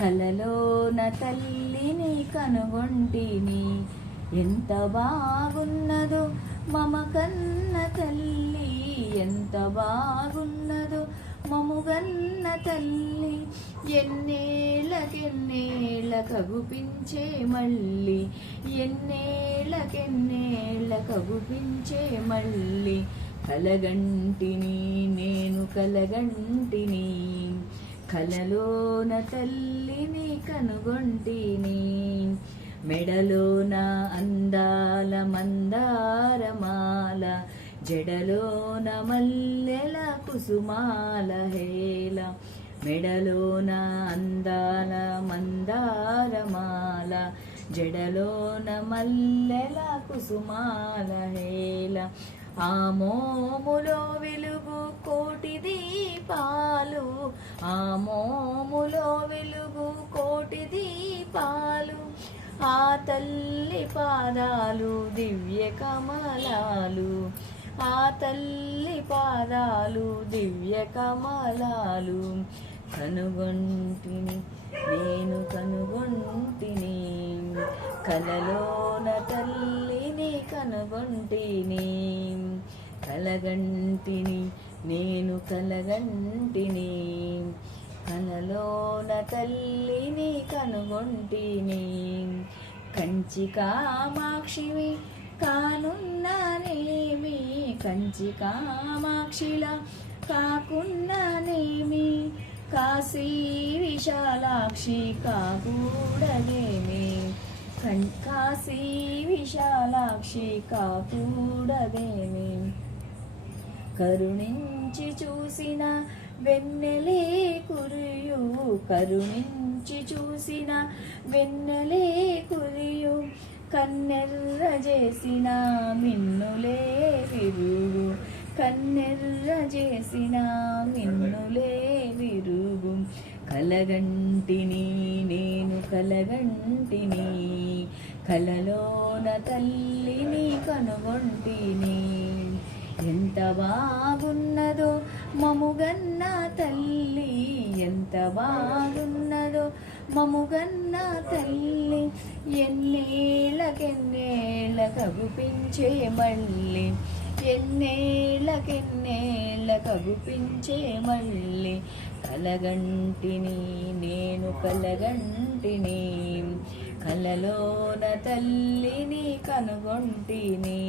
కలలోన తల్లిని కనుగొంటిని. ఎంత బాగున్నదో మమ కన్న తల్లి, ఎంత బాగున్నదో మముగన్న తల్లి. ఎన్నేళ్ళకెన్నేళ్ళ కగుపించే మళ్ళీ, ఎన్నేళ్ళకెన్నేళ్ళ కగుపించే మళ్ళీ. కలగంటిని నేను కలగంటిని, కలలోన తల్లిని కనుగొంటిని. మెడలోన అందాల మందారమాల, జడలోన మల్లెల కుసుమాల హేళ. మెడలోన అందాల మందారమాల, జడలోన మల్లెల కుసుమాల హేళ. ఆ మోములో వెలుగు కోటి దీపాలు, ఆ మోములో వెలుగు కోటి దీపాలు. ఆ తల్లి పాదాలు దివ్య కమలాలు, ఆ తల్లి పాదాలు దివ్య కమలాలు. కనుగొంటిని నేను కనుగొంటిని, కలలోన తల్లిని కనుగొంటిని. కలగంటిని నేను కలగంటిని, కలలోన తల్లిని కనుగొంటిని. కంచి కామాక్షివి కానున్నానేమి, కంచి కామాక్షిలా కాకున్నానేమి. కాశీ విశాలాక్షి కాకూడదేమి, కాశీ విశాలాక్షి కాకూడదేమి. కరుణించి చూసిన వెన్నెలే కురియు, కరుణించి చూసిన వెన్నెలే కురియు. కన్నెర్ర చేసిన మిన్నులే విరుగు, కన్నెర్ర చేసిన మిన్నులే విరుగు. కలగంటిని నేను కలగంటిని, కలలోన తల్లిని కనుగొంటిని. ఎంత బాగున్నదో మముగన్న తల్లి, ఎంత బాగున్నదో మముగన్న తల్లి. ఎన్నేళ్ళకెన్నేళ్ళ కగుపించే మళ్ళీ, ఎన్నేళ్ళకెన్నేళ్ళ కగుపించే మళ్ళీ. కలగంటిని నేను కలగంటిని, కలలోన తల్లిని కనుగొంటిని.